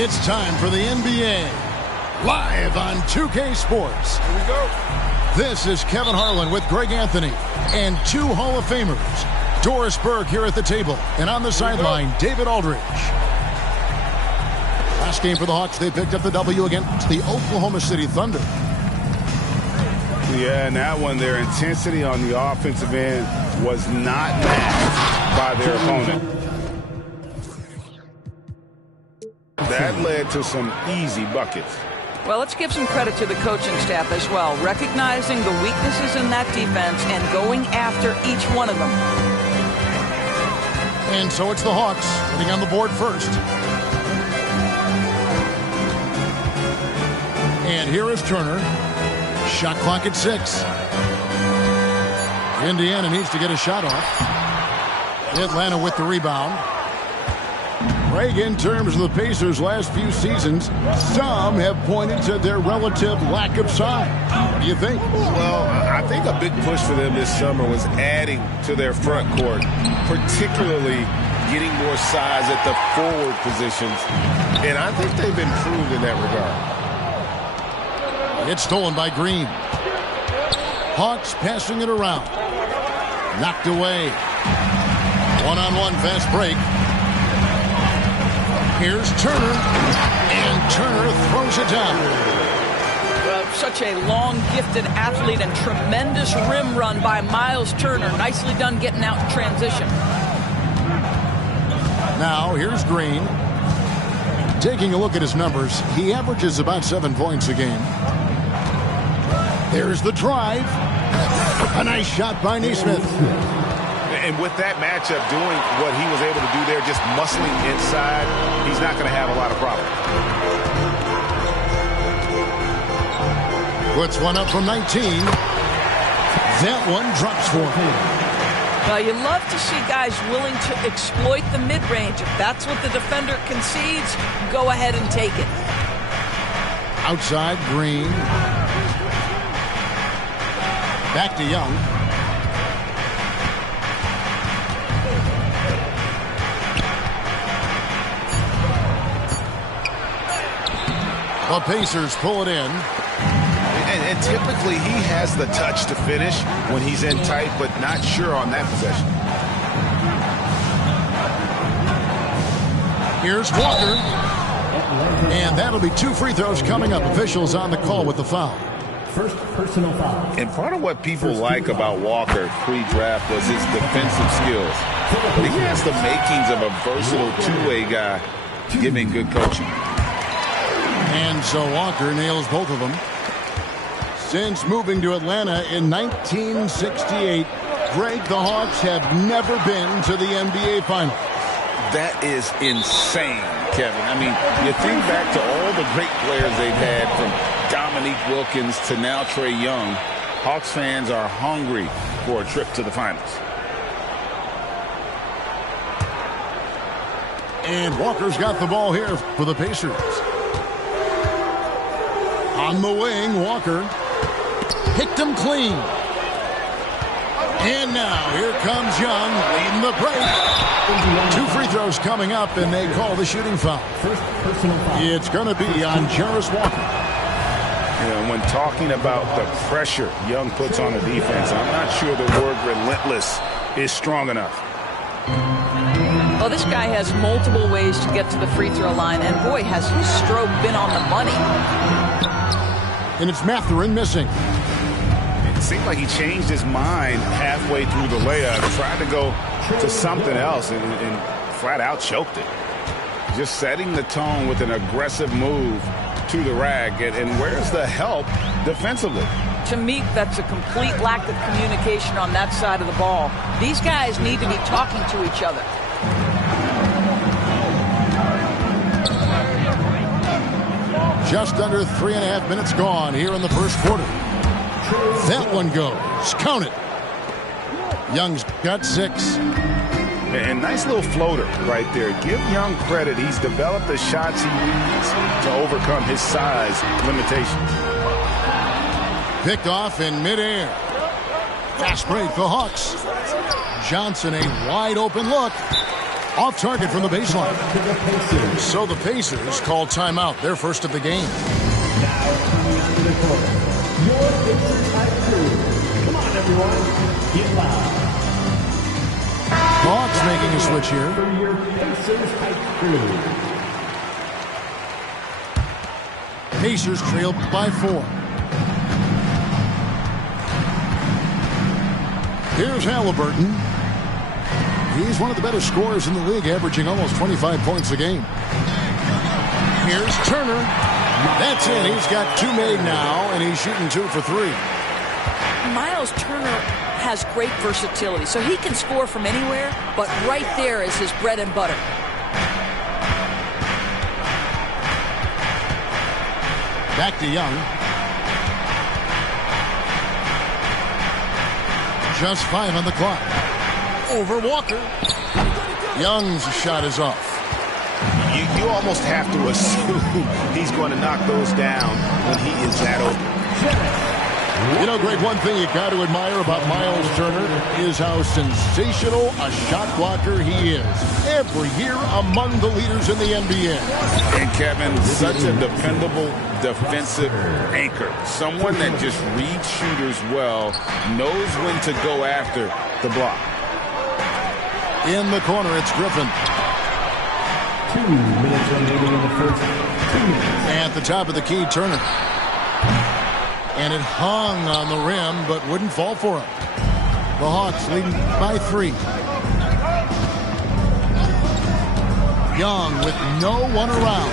It's time for the NBA, live on 2K Sports. Here we go. This is Kevin Harlan with Greg Anthony and two Hall of Famers. Doris Burke here at the table, and on the sideline, David Aldridge. Last game for the Hawks, they picked up the W against the Oklahoma City Thunder. Yeah, and that one, their intensity on the offensive end was not matched by their opponent. That led to some easy buckets. Well, let's give some credit to the coaching staff as well, recognizing the weaknesses in that defense and going after each one of them. And so it's the Hawks getting on the board first. And here is Turner. Shot clock at 6. Indiana needs to get a shot off. Atlanta with the rebound. Greg, in terms of the Pacers' last few seasons, some have pointed to their relative lack of size. What do you think? Well, I think a big push for them this summer was adding to their front court, particularly getting more size at the forward positions. And I think they've improved in that regard. It's stolen by Green. Hawks passing it around. Knocked away. One-on-one fast break. Here's Turner, and Turner throws it down. Such a long, gifted athlete and tremendous rim run by Miles Turner. Nicely done getting out in transition. Now, here's Green. Taking a look at his numbers, he averages about 7 points a game. There's the drive. A nice shot by Nesmith. And with that matchup, doing what he was able to do there, just muscling inside, he's not going to have a lot of problems. Puts one up from 19. That one drops for him. Well, you love to see guys willing to exploit the mid-range. If that's what the defender concedes, go ahead and take it. Outside, Green. Back to Young. The Pacers pull it in. And typically he has the touch to finish when he's in tight, but not sure on that possession. Here's Walker. And that'll be 2 free throws coming up. Officials on the call with the foul. First personal foul. And part of what people like about Walker pre-draft was his defensive skills. But he has the makings of a versatile two-way guy, given good coaching. And so Walker nails both of them. Since moving to Atlanta in 1968, Greg, the Hawks have never been to the NBA Finals. That is insane, Kevin. I mean, you think back to all the great players they've had, from Dominique Wilkins to now Trae Young. Hawks fans are hungry for a trip to the finals. And Walker's got the ball here for the Pacers. On the wing, Walker picked him clean. And now here comes Young leading the break. 2 free throws coming up, and they call the shooting foul. First personal foul. It's going to be on Jarace Walker. And when talking about the pressure Young puts on the defense, I'm not sure the word relentless is strong enough. Well, this guy has multiple ways to get to the free throw line, and boy, has his stroke been on the money. And it's Mathurin missing. It seemed like he changed his mind halfway through the layup, tried to go to something else, and flat out choked it. Just setting the tone with an aggressive move to the rack. And where's the help defensively? To me, that's a complete lack of communication on that side of the ball. These guys need to be talking to each other. Just under 3.5 minutes gone here in the first quarter. That one goes. Count it. Young's got 6. And nice little floater right there. Give Young credit. He's developed the shots he needs to overcome his size limitations. Picked off in midair. Fast break for Hawks. Johnson, a wide open look. Off target from the baseline. To the Pacers. So the Pacers call timeout, their first of the game. Now coming onto the court, your Pacers high crew. Come on, everyone. Get loud. Hawks making a switch here. For your Pacers high crew. Pacers trail by 4. Here's Halliburton. He's one of the better scorers in the league, averaging almost 25 points a game. Here's Turner. That's it. He's got 2 made now, and he's shooting 2 for 3. Miles Turner has great versatility, so he can score from anywhere, but right there is his bread and butter. Back to Young. Just 5 on the clock. Over Walker. Young's shot is off. You almost have to assume he's going to knock those down when he is that open. You know, Greg, one thing you got to admire about Miles Turner is how sensational a shot blocker he is. Every year among the leaders in the NBA. And Kevin, such a dependable defensive anchor. Someone that just reads shooters well, knows when to go after the block. In the corner, it's Griffin. 2 minutes remaining in the first. 2 minutes. At the top of the key, Turner. And it hung on the rim, but wouldn't fall for him. The Hawks leading by 3. Young with no one around.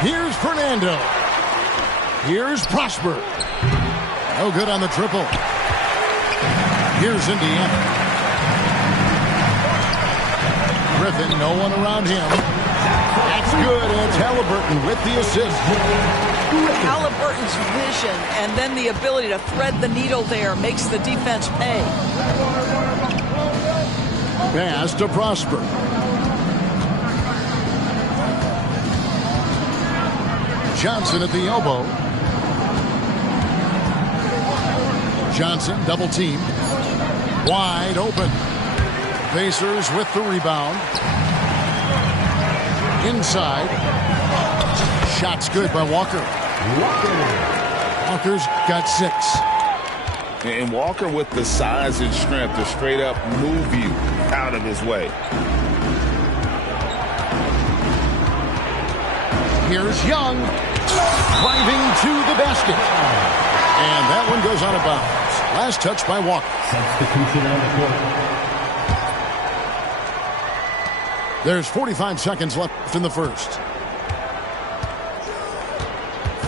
Here's Fernando. Here's Prosper. No good on the triple. Here's Indiana. Griffin, no one around him. That's good, and it's Halliburton with the assist. Halliburton's vision and then the ability to thread the needle there makes the defense pay. Pass to Prosper. Johnson at the elbow. Johnson double team. Wide open. Pacers with the rebound. Inside. Shot's good by Walker. Walker's got 6. And Walker with the size and strength to straight up move you out of his way. Here's Young. Driving to the basket. And that one goes out of bounds. Last touch by Walker. Substitution on the court. There's 45 seconds left in the first.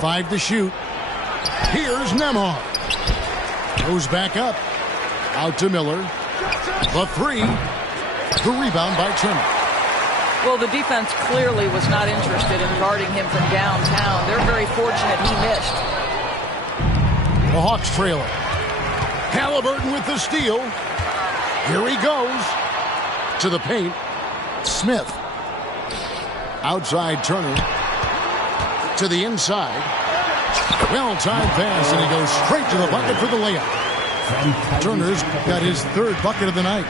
5 to shoot. Here's Nembhard. Goes back up. Out to Miller. The 3. The rebound by Turner. Well, the defense clearly was not interested in guarding him from downtown. They're very fortunate he missed. The Hawks trailing. Halliburton with the steal. Here he goes. To the paint. Smith. Outside Turner. To the inside. Well-timed pass, and he goes straight to the bucket for the layup. Turner's got his 3rd bucket of the night.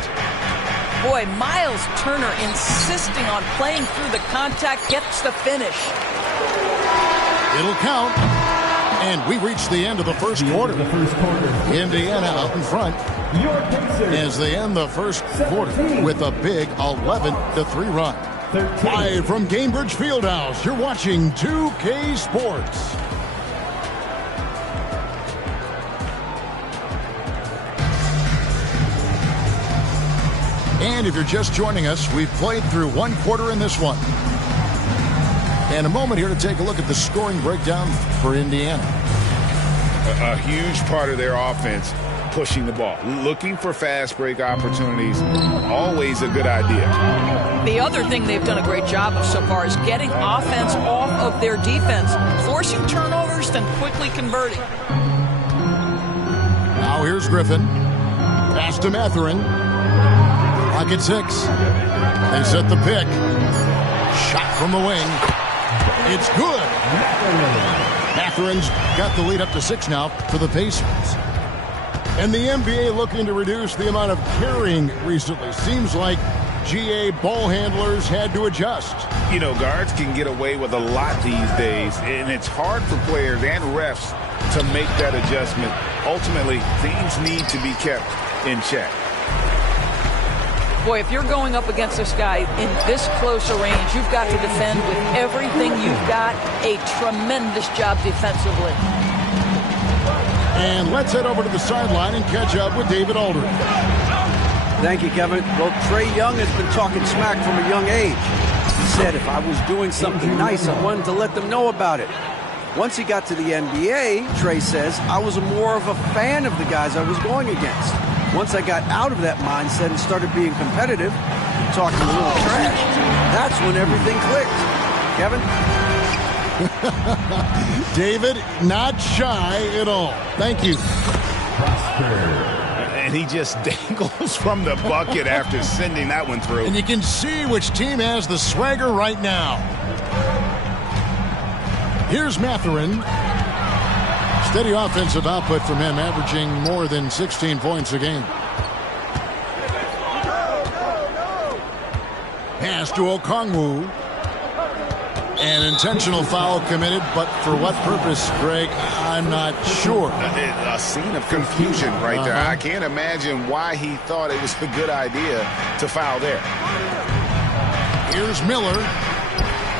Boy, Miles Turner insisting on playing through the contact gets the finish. It'll count. And we reach the end of the first quarter. Indiana out in front as they end the first quarter with a big 11-3 run. Live from Gainbridge Fieldhouse, you're watching 2K Sports. And if you're just joining us, we've played through 1 quarter in this one. And a moment here to take a look at the scoring breakdown for Indiana. A huge part of their offense, pushing the ball. Looking for fast break opportunities, always a good idea. The other thing they've done a great job of so far is getting offense off of their defense, forcing turnovers, then quickly converting. Now here's Griffin. Pass to Mathurin. Clock at 6. They set the pick. Shot from the wing. It's good. Mathurin's got the lead up to 6 now for the Pacers. And the NBA looking to reduce the amount of carrying recently. Seems like GA ball handlers had to adjust. You know, guards can get away with a lot these days, and it's hard for players and refs to make that adjustment. Ultimately, things need to be kept in check. Boy, if you're going up against this guy in this close a range, you've got to defend with everything you've got. A tremendous job defensively. And let's head over to the sideline and catch up with David Aldridge. Thank you, Kevin. Well, Trae Young has been talking smack from a young age. He said if I was doing something nice, I wanted to let them know about it. Once he got to the NBA, Trae says, I was more of a fan of the guys I was going against. Once I got out of that mindset and started being competitive, talking a little trash, that's when everything clicked. Kevin? David, not shy at all. Thank you. And he just dangles from the bucket after sending that one through. And you can see which team has the swagger right now. Here's Mathurin. Steady offensive output from him, averaging more than 16 points a game. Pass to Okongwu. An intentional foul committed, but for what purpose, Greg, I'm not sure. A scene of confusion right there. I can't imagine why he thought it was a good idea to foul there. Here's Miller.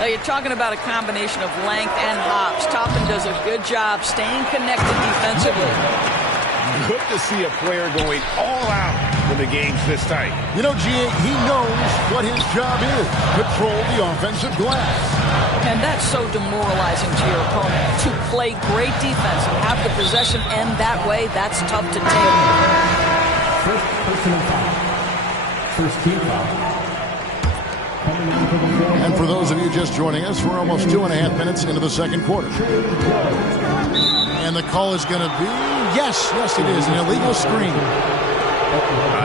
Now you're talking about a combination of length and hops. Toppin does a good job staying connected defensively. Good to see a player going all out when the game's this tight. You know, G.A., he knows what his job is. Control the offensive glass. And that's so demoralizing to your opponent. To play great defense and have the possession end that way, that's tough to take. First personal foul. First team foul. And for those of you just joining us, we're almost 2.5 minutes into the second quarter. And the call is going to be, yes, it is, an illegal screen.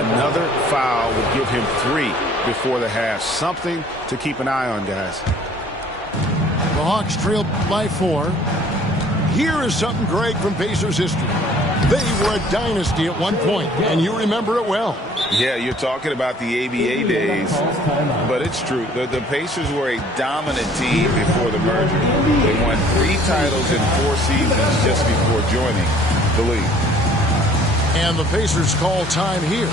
Another foul would give him 3 before the half. Something to keep an eye on, guys. The Hawks trail by 4. Here is something great from Pacers history. They were a dynasty at one point, and you remember it well. Yeah, you're talking about the ABA days, but it's true. The Pacers were a dominant team before the merger. They won 3 titles in 4 seasons just before joining the league. And the Pacers call time here.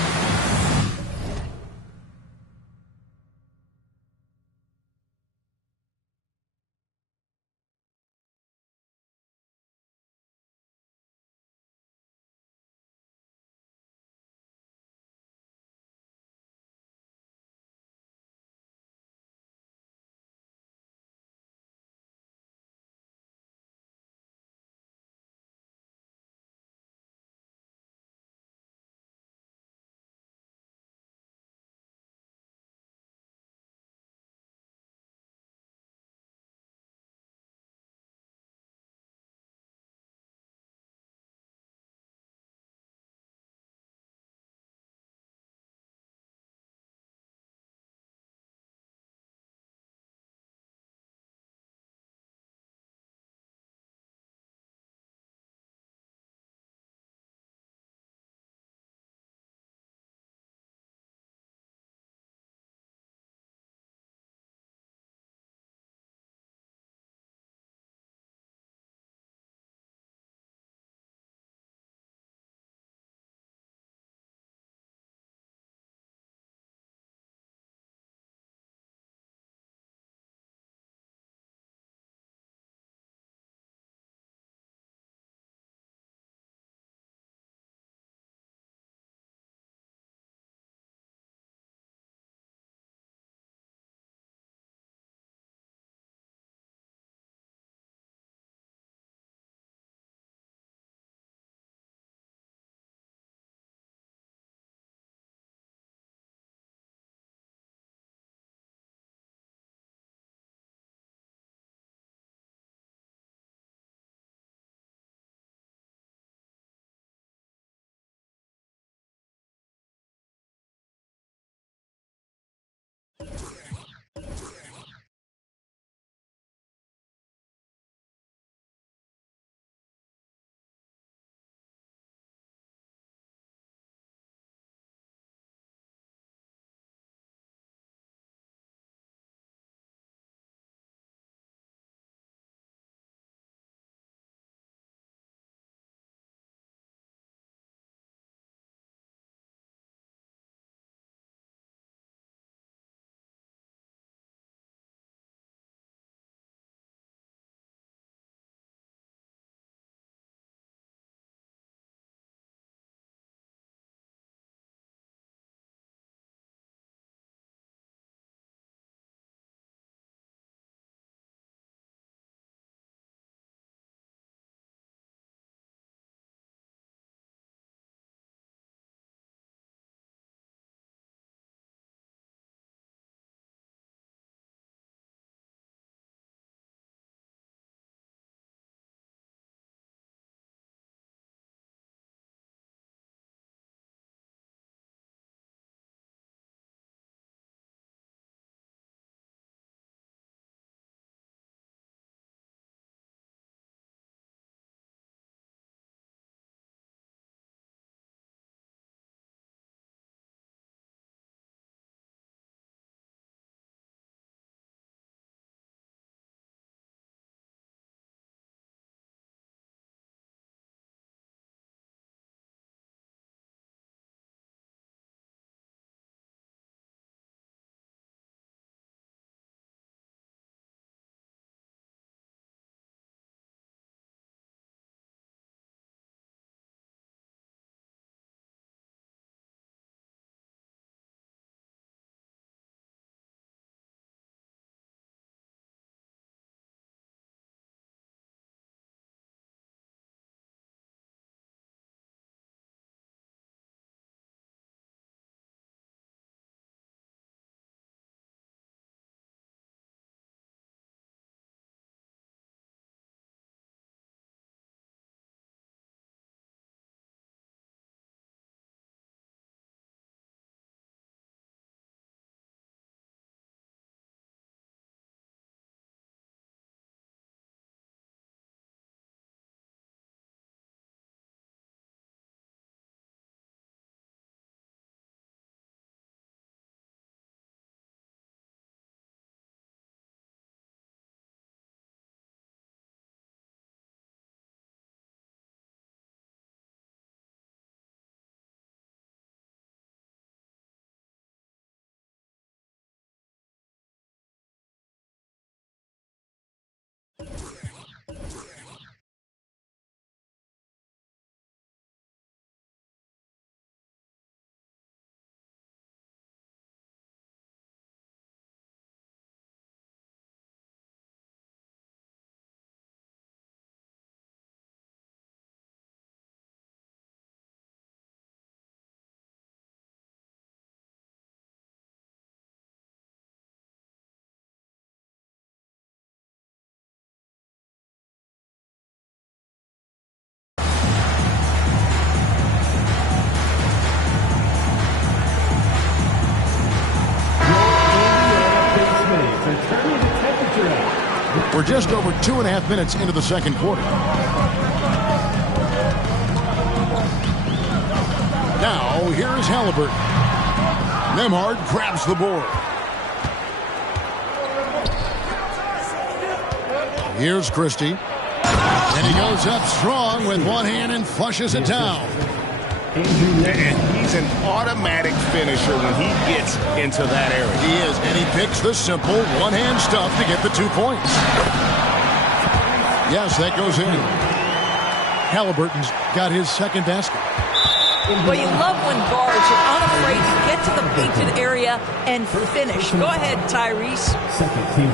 We're just over 2.5 minutes into the second quarter. Now, here's Halliburton. Nembhard grabs the board. Here's Christie. And he goes up strong with one hand and flushes it down. And he's an automatic finisher when he gets into that area. He is, and he picks the simple one-hand stuff to get the 2 points. Yes, that goes in. Halliburton's got his second basket. Well, you love when guards are unafraid to get to the painted area and finish. Go ahead, Tyrese.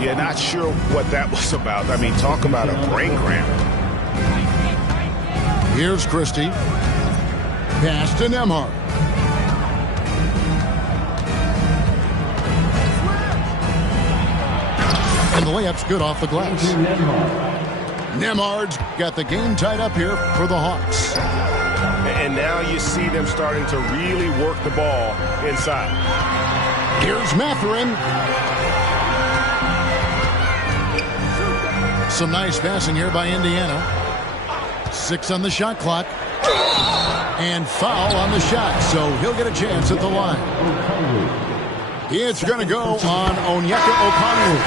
You're not sure what that was about. I mean, talk about a brain cramp. Here's Christie. Pass to Nembhard. And the layup's good off the glass. Nembhard's got the game tied up here for the Hawks. And now you see them starting to really work the ball inside. Here's Mathurin. Some nice passing here by Indiana. 6 on the shot clock. And foul on the shot, so he'll get a chance at the line. It's going to go on Onyeka Okongwu.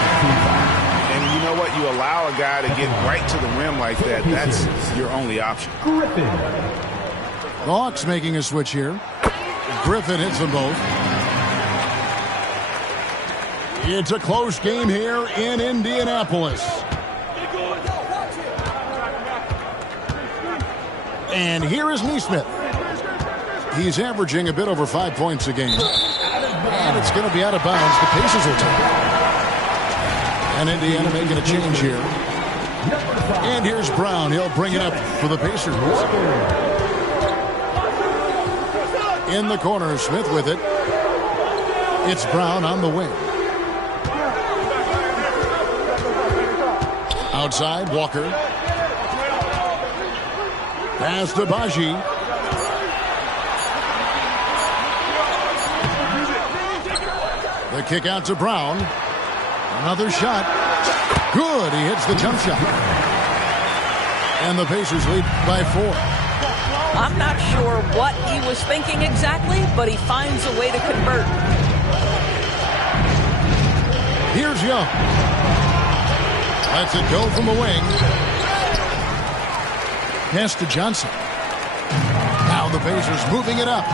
And you know what? You allow a guy to get right to the rim like that. That's your only option. The Hawks making a switch here. Griffin hits them both. It's a close game here in Indianapolis. And here is Nesmith. He's averaging a bit over 5 points a game. And it's going to be out of bounds. The Pacers will take it. And Indiana making a change here. And here's Brown. He'll bring it up for the Pacers. In the corner, Smith with it. It's Brown on the wing. Outside, Walker. Pass to Baji. The kick out to Brown. Another shot. Good. He hits the jump shot. And the Pacers lead by 4. I'm not sure what he was thinking exactly, but he finds a way to convert. Here's Young. Lets it go from the wing. Pass to Johnson. Now the Pacers moving it up.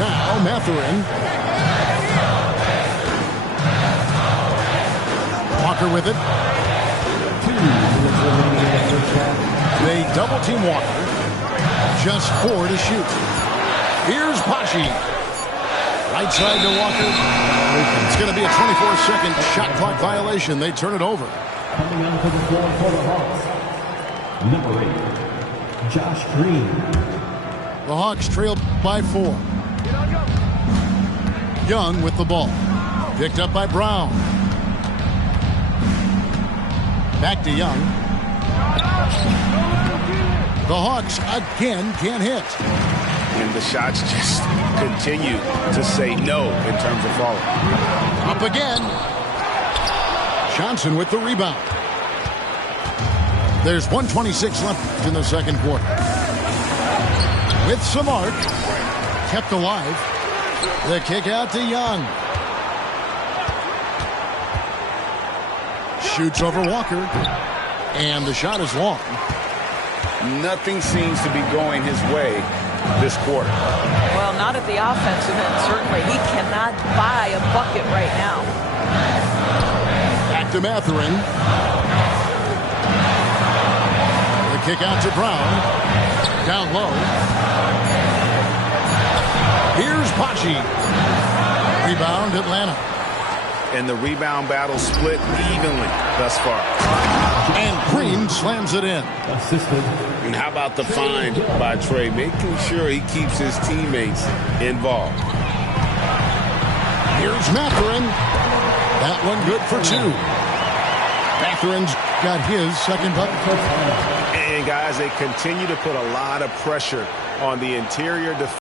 Now Mathurin. Walker with it. They double team Walker. Just 4 to shoot. Here's Baji. Right side to Walker. It's going to be a 24-second shot clock violation. They turn it over. Coming onto the floor for the Hawks, number 8, Josh Green. The Hawks trail by 4. Young with the ball. Picked up by Brown. Back to Young. The Hawks again can't hit. And the shots just continue to say no in terms of falling. Up again. Johnson with the rebound. There's 1:26 left in the second quarter. With some arc. Kept alive. The kick out to Young. Shoots over Walker. And the shot is long. Nothing seems to be going his way this quarter. Well, not at the offensive end, certainly. He cannot buy a bucket right now. Back to Mathurin. The kick out to Brown. Down low. Here's Baji. Rebound, Atlanta. And the rebound battle split evenly thus far. And Green slams it in. Assisted. And how about the find by Trey, making sure he keeps his teammates involved. Here's Mathurin. That one good for 2. Mathurin's got his second bucket. And guys, they continue to put a lot of pressure on the interior defense.